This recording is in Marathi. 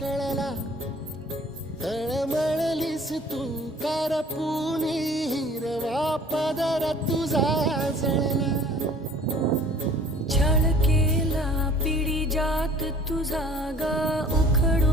कळला तळमळलीस तू करपुनी हिरवा पदर तुझा जळला छळ केला पिढी जात तुझा ग उखड